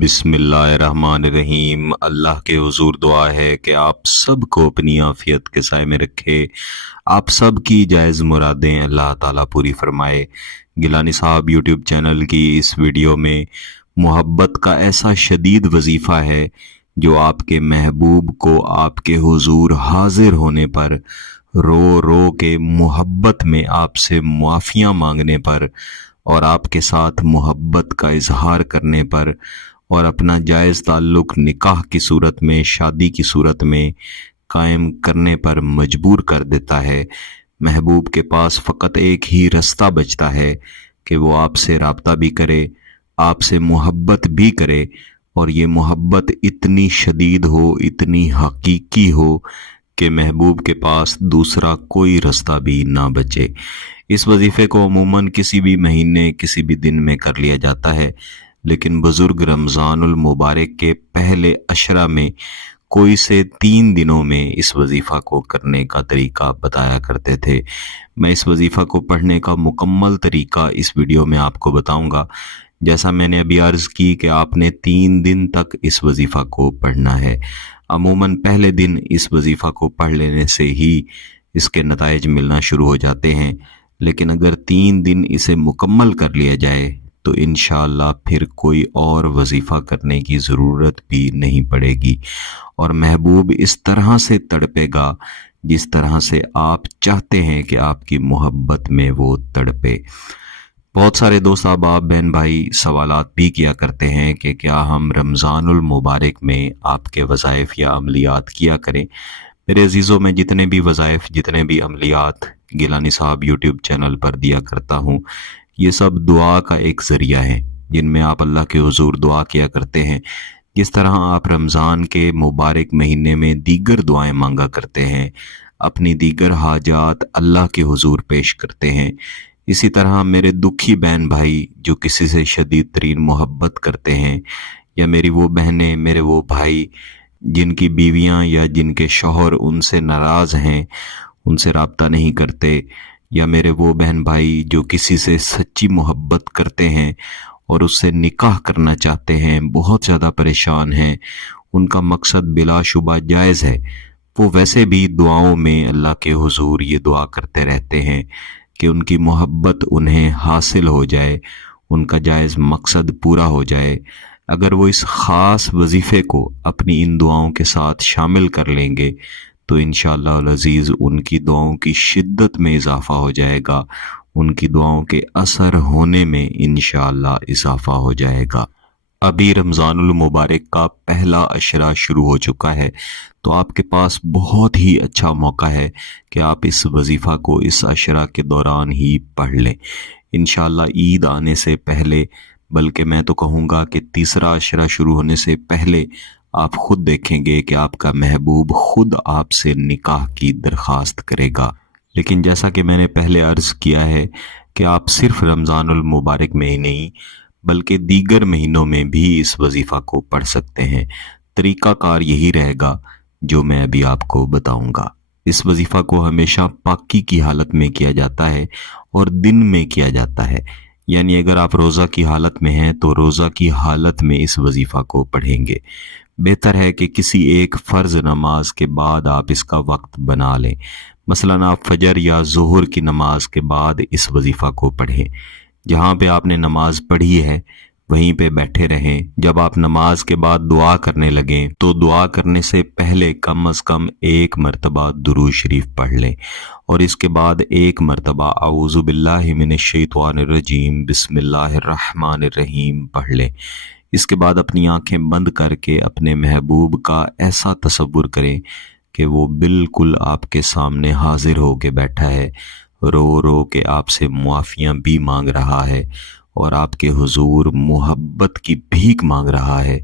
بسم اللہ الرحمن الرحیم۔ اللہ کے حضور دعا ہے کہ آپ سب کو اپنی عافیت کے سائے میں رکھے، آپ سب کی جائز مرادیں اللہ تعالیٰ پوری فرمائے۔ گیلانی صاحب یوٹیوب چینل کی اس ویڈیو میں محبت کا ایسا شدید وظیفہ ہے جو آپ کے محبوب کو آپ کے حضور حاضر ہونے پر رو رو کے محبت میں آپ سے معافیاں مانگنے پر اور آپ کے ساتھ محبت کا اظہار کرنے پر اور اپنا جائز تعلق نکاح کی صورت میں، شادی کی صورت میں قائم کرنے پر مجبور کر دیتا ہے۔ محبوب کے پاس فقط ایک ہی رستہ بچتا ہے کہ وہ آپ سے رابطہ بھی کرے، آپ سے محبت بھی کرے، اور یہ محبت اتنی شدید ہو، اتنی حقیقی ہو کہ محبوب کے پاس دوسرا کوئی رستہ بھی نہ بچے۔ اس وظیفے کو عموماً کسی بھی مہینے، کسی بھی دن میں کر لیا جاتا ہے، لیکن بزرگ رمضان المبارک کے پہلے عشرہ میں کوئی سے 3 دنوں میں اس وظیفہ کو کرنے کا طریقہ بتایا کرتے تھے۔ میں اس وظیفہ کو پڑھنے کا مکمل طریقہ اس ویڈیو میں آپ کو بتاؤں گا۔ جیسا میں نے ابھی عرض کی کہ آپ نے 3 دن تک اس وظیفہ کو پڑھنا ہے۔ عموماً پہلے دن اس وظیفہ کو پڑھ لینے سے ہی اس کے نتائج ملنا شروع ہو جاتے ہیں، لیکن اگر 3 دن اسے مکمل کر لیا جائے تو انشاءاللہ پھر کوئی اور وظیفہ کرنے کی ضرورت بھی نہیں پڑے گی، اور محبوب اس طرح سے تڑپے گا جس طرح سے آپ چاہتے ہیں کہ آپ کی محبت میں وہ تڑپے۔ بہت سارے دوست احباب، بہن بھائی سوالات بھی کیا کرتے ہیں کہ کیا ہم رمضان المبارک میں آپ کے وظائف یا عملیات کیا کریں۔ میرے عزیزوں، میں جتنے بھی وظائف، جتنے بھی عملیات گیلانی صاحب یوٹیوب چینل پر دیا کرتا ہوں، یہ سب دعا کا ایک ذریعہ ہے جن میں آپ اللہ کے حضور دعا کیا کرتے ہیں۔ جس طرح آپ رمضان کے مبارک مہینے میں دیگر دعائیں مانگا کرتے ہیں، اپنی دیگر حاجات اللہ کے حضور پیش کرتے ہیں، اسی طرح میرے دکھی بہن بھائی جو کسی سے شدید ترین محبت کرتے ہیں، یا میری وہ بہنیں، میرے وہ بھائی جن کی بیویاں یا جن کے شوہر ان سے ناراض ہیں، ان سے رابطہ نہیں کرتے، یا میرے وہ بہن بھائی جو کسی سے سچی محبت کرتے ہیں اور اس سے نکاح کرنا چاہتے ہیں، بہت زیادہ پریشان ہیں، ان کا مقصد بلا شبہ جائز ہے، وہ ویسے بھی دعاؤں میں اللہ کے حضور یہ دعا کرتے رہتے ہیں کہ ان کی محبت انہیں حاصل ہو جائے، ان کا جائز مقصد پورا ہو جائے۔ اگر وہ اس خاص وظیفے کو اپنی ان دعاؤں کے ساتھ شامل کر لیں گے تو انشاءاللہ العزیز ان کی دعاؤں کی شدت میں اضافہ ہو جائے گا، ان کی دعاؤں کے اثر ہونے میں انشاءاللہ اضافہ ہو جائے گا۔ ابھی رمضان المبارک کا پہلا عشرہ شروع ہو چکا ہے، تو آپ کے پاس بہت ہی اچھا موقع ہے کہ آپ اس وظیفہ کو اس عشرہ کے دوران ہی پڑھ لیں۔ انشاءاللہ عید آنے سے پہلے، بلکہ میں تو کہوں گا کہ تیسرا عشرہ شروع ہونے سے پہلے آپ خود دیکھیں گے کہ آپ کا محبوب خود آپ سے نکاح کی درخواست کرے گا۔ لیکن جیسا کہ میں نے پہلے عرض کیا ہے کہ آپ صرف رمضان المبارک میں ہی نہیں بلکہ دیگر مہینوں میں بھی اس وظیفہ کو پڑھ سکتے ہیں۔ طریقہ کار یہی رہے گا جو میں ابھی آپ کو بتاؤں گا۔ اس وظیفہ کو ہمیشہ پاکی کی حالت میں کیا جاتا ہے اور دن میں کیا جاتا ہے، یعنی اگر آپ روزہ کی حالت میں ہیں تو روزہ کی حالت میں اس وظیفہ کو پڑھیں گے۔ بہتر ہے کہ کسی ایک فرض نماز کے بعد آپ اس کا وقت بنا لیں، مثلا آپ فجر یا ظہر کی نماز کے بعد اس وظیفہ کو پڑھیں۔ جہاں پہ آپ نے نماز پڑھی ہے وہیں پہ بیٹھے رہیں۔ جب آپ نماز کے بعد دعا کرنے لگیں تو دعا کرنے سے پہلے کم از کم 1 مرتبہ درود شریف پڑھ لیں، اور اس کے بعد 1 مرتبہ اعوذ باللہ من الشیطان الرجیم بسم اللہ الرحمن الرحیم پڑھ لیں۔ اس کے بعد اپنی آنکھیں بند کر کے اپنے محبوب کا ایسا تصور کریں کہ وہ بالکل آپ کے سامنے حاضر ہو کے بیٹھا ہے، رو رو کے آپ سے معافیاں بھی مانگ رہا ہے اور آپ کے حضور محبت کی بھیک مانگ رہا ہے،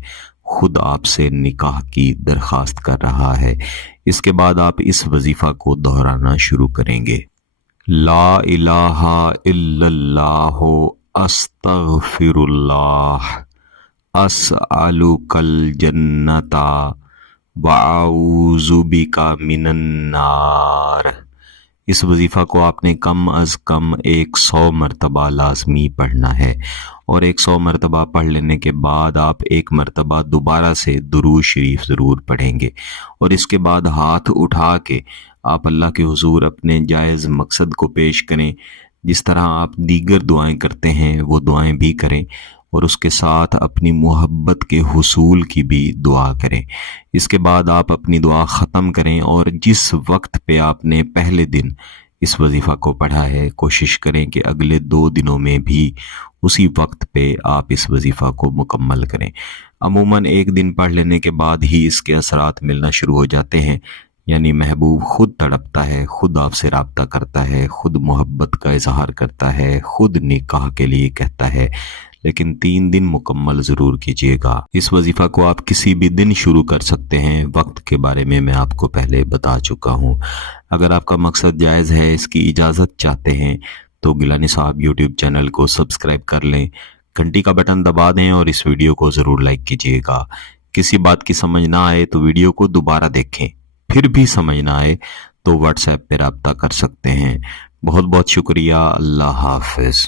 خود آپ سے نکاح کی درخواست کر رہا ہے۔ اس کے بعد آپ اس وظیفہ کو دہرانا شروع کریں گے۔ لا الہ الا اللہ استغفر اللہ اسألک الجنۃ واعوذ بک من النار۔ اس وظیفہ کو آپ نے کم از کم 100 مرتبہ لازمی پڑھنا ہے، اور 100 مرتبہ پڑھ لینے کے بعد آپ ایک مرتبہ دوبارہ سے درود شریف ضرور پڑھیں گے، اور اس کے بعد ہاتھ اٹھا کے آپ اللہ کے حضور اپنے جائز مقصد کو پیش کریں۔ جس طرح آپ دیگر دعائیں کرتے ہیں وہ دعائیں بھی کریں، اور اس کے ساتھ اپنی محبت کے حصول کی بھی دعا کریں۔ اس کے بعد آپ اپنی دعا ختم کریں، اور جس وقت پہ آپ نے پہلے دن اس وظیفہ کو پڑھا ہے کوشش کریں کہ اگلے 2 دنوں میں بھی اسی وقت پہ آپ اس وظیفہ کو مکمل کریں۔ عموماً 1 دن پڑھ لینے کے بعد ہی اس کے اثرات ملنا شروع ہو جاتے ہیں، یعنی محبوب خود تڑپتا ہے، خود آپ سے رابطہ کرتا ہے، خود محبت کا اظہار کرتا ہے، خود نکاح کے لیے کہتا ہے، لیکن 3 دن مکمل ضرور کیجیے گا۔ اس وظیفہ کو آپ کسی بھی دن شروع کر سکتے ہیں، وقت کے بارے میں آپ کو پہلے بتا چکا ہوں۔ اگر آپ کا مقصد جائز ہے، اس کی اجازت چاہتے ہیں، تو گیلانی صاحب یوٹیوب چینل کو سبسکرائب کر لیں، گھنٹی کا بٹن دبا دیں، اور اس ویڈیو کو ضرور لائک کیجیے گا۔ کسی بات کی سمجھ نہ آئے تو ویڈیو کو دوبارہ دیکھیں، پھر بھی سمجھ نہ آئے تو واٹس ایپ پہ رابطہ کر سکتے ہیں۔ بہت بہت شکریہ، اللہ حافظ۔